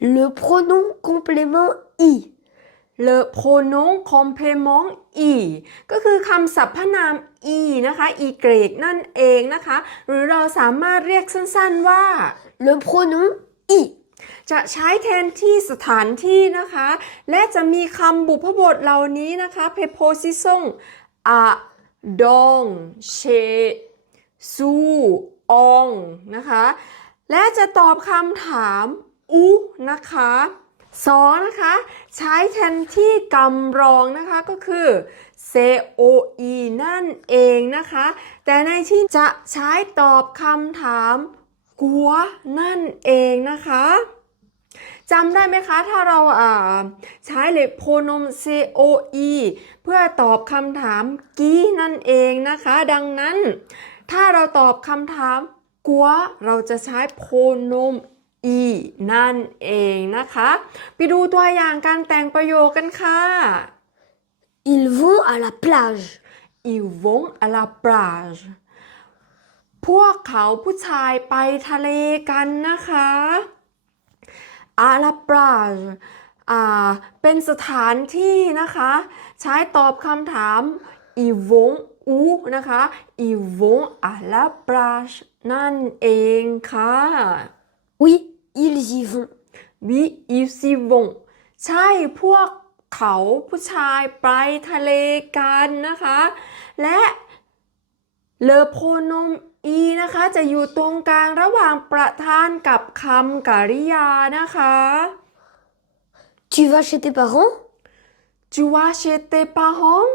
Le pronom complément i. le pronom complément i ก็คือคำสรรพนาม i นะคะ i เกรกนั่นเองนะคะ หรือเราสามารถเรียกสั้นๆว่า Le pronom i. จะใช้แทนที่สถานที่นะคะ และจะมีคำบุพบทเหล่านี้นะคะ preposition a dong she su ong นะคะ และจะตอบคำถาม อุนะคะสองนะคะ ใช้แทนที่กำรองนะคะก็คือ coe นั่นเองนะคะ แต่ในที่จะใช้ตอบคำถามกัวนั่นเองนะคะจำได้ไหมคะ ถ้าเราใช้เลยโพนม coe เพื่อตอบคำถามกี้นั่นเองนะคะ ดังนั้น ถ้าเราตอบคำถามกัวเราจะใช้โพนม e นั่นเองนะคะ ไปดูตัวอย่างการแต่งประโยคกันค่ะ Ils vont à la plage. Ils vont à la plage พวกเขาผู้ชายไปทะเลกันนะคะ à la plage อ่า เป็นสถานที่นะคะ ใช้ตอบคำถาม ils vont où นะคะ ils vont à la plage นั่นเองค่ะ Oui, ils y vont. oui ils y vont ใช่พวกเขาผู้ชายไปทะเลกันนะคะ และเลอโพนม e นะคะ จะอยู่ตรงกลางระหว่างประธานกับคำกริยานะคะ Tu vas chez tes parents จูวาเชเตปาฮอง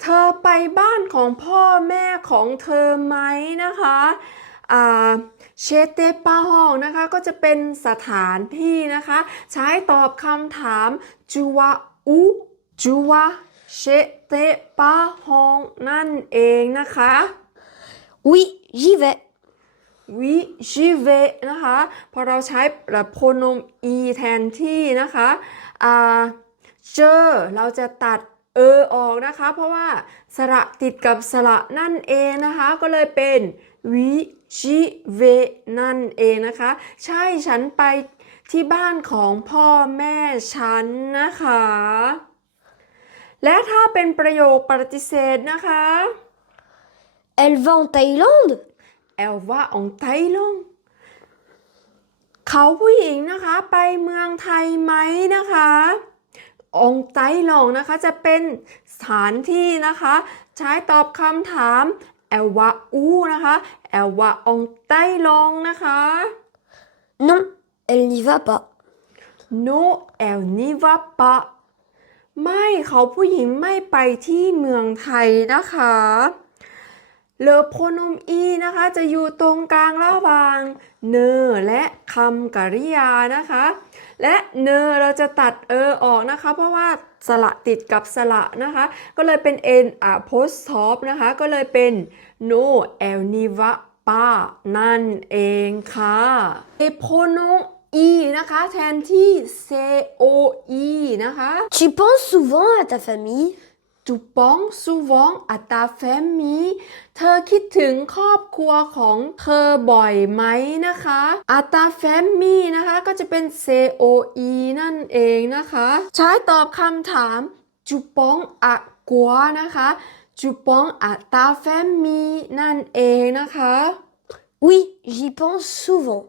เธอไปบ้านของพ่อแม่ของเธอไหมนะคะอ่า เชเตปาฮองนะคะก็จะเป็นสถานที่นะคะ ใช้ตอบคำถามจูวาอูจูวาเชเตปาฮองนั่นเองนะคะ Oui, j'y vais. วิชิเวนะคะ พอเราใช้แบบโพนม e แทนที่นะคะอ่าเจอเราจะตัดเออออกนะคะ เพราะว่าสระติดกับสระนั่นเองนะคะ ก็เลยเป็นวิ ชิเวนั่นเองนะคะ ใช่ฉันไปที่บ้านของพ่อแม่ฉันนะคะ และถ้าเป็นประโยคปฏิเสธนะคะ Elle va en Thaïlande แอลว่าองไทยลงเขาผู้หญิงนะคะไปเมืองไทยไหมนะคะองไต้หลงนะคะจะเป็นสถานที่นะคะ ใช้ตอบคำถาม แอลว่าอูนะคะแอลว่าองไต้หลงนะคะ Non, elle n'y va pas. no elle n'y va pas ไม่เขาผู้หญิงไม่ไปที่เมืองไทยนะคะเลอโพนมอีนะคะ จะอยู่ตรงกลางระหว่างเนอและ คำกริยานะคะ และเนอเราจะตัดเออออกนะคะ เพราะว่าสระติดกับสระนะคะ ก็เลยเป็น n apostrophe นะคะ ก็เลยเป็น no elle n'y va pas นั่นเองค่ะเอโพนม e นะคะแทนที่ coe นะคะ Tu penses souvent à ta famille จูปองซูวองอัตาแฟมมีเธอคิดถึงครอบครัวของเธอบ่อยไหมนะคะ อัตาแฟมมีนะคะก็จะเป็น coe นั่นเองนะคะ ใช้ตอบคำถามจูปองอะกัวนะคะจูปองอัตาแฟมมีนั่นเองนะคะ Oui, j'y pense souvent.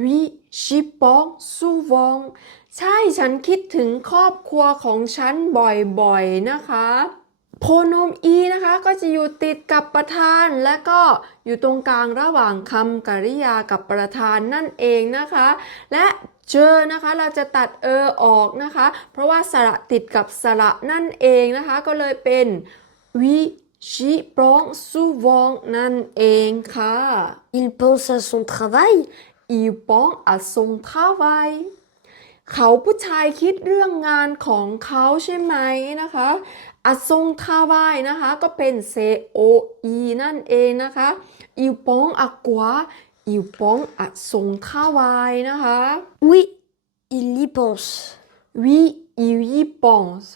Oui j'y pense souvent ใช่ฉันคิดถึงครอบครัวของฉันบ่อยๆนะคะโพนม e นะคะก็จะอยู่ติดกับประธาน และก็อยู่ตรงกลางระหว่างคำกริยากับประธานนั่นเองนะคะ และเจอนะคะเราจะตัดเออออกนะคะ เพราะว่าสระติดกับสระนั่นเองนะคะ ก็เลยเป็น oui j'y pense souvent นั่นเองค่ะ Il pense à son travail il pense à son travail เขาผู้ชายคิดเรื่องงานของเขาใช่ไหมนะคะอะทรงทาวายนะคะ ก็เป็น C O E นั่นเองนะคะ il pense à quoi il pense à son travail นะคะ Oui, il y pense. oui il y pense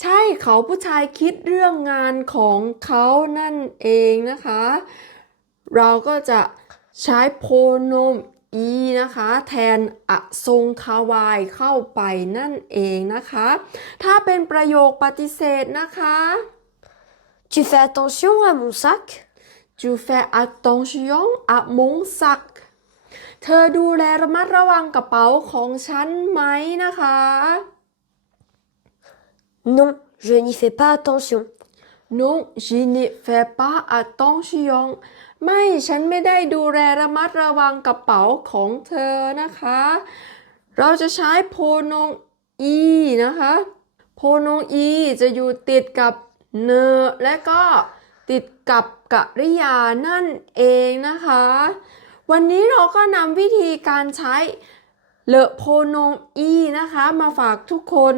ใช่เขาผู้ชายคิดเรื่องงานของเขานั่นเองนะคะ เราก็จะ ใช้ pronoun อีนะคะ แทนอะทรงทวายเข้าไปนั่นเองนะคะ ถ้าเป็นประโยคปฏิเสธนะคะ Tu fais attention à mon sac Tu fais attention à mon sac เธอดูแลระมัดระวังกระเป๋าของฉันไหมนะคะ Non, je n'y fais pas attention. Non je ne fais pas attention ไม่ฉันไม่ได้ดูแลระมัดระวังกระเป๋าของเธอนะคะ เราจะใช้โพนงอีนะคะ โพนงอีจะอยู่ติดกับเนอและก็ติดกับกริยานั่นเองนะคะ วันนี้เราก็นำวิธีการใช้ เลอะโพนงอีนะคะ มาฝากทุกคน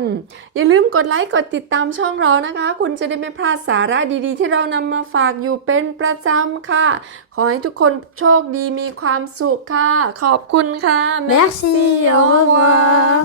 อย่าลืมกดไลค์กดติดตามช่องเรานะคะ คุณจะได้ไม่พลาดสาระดีๆ ที่เรานำมาฝากอยู่เป็นประจำค่ะ ขอให้ทุกคนโชคดีมีความสุขค่ะ ขอบคุณค่ะ Merci, au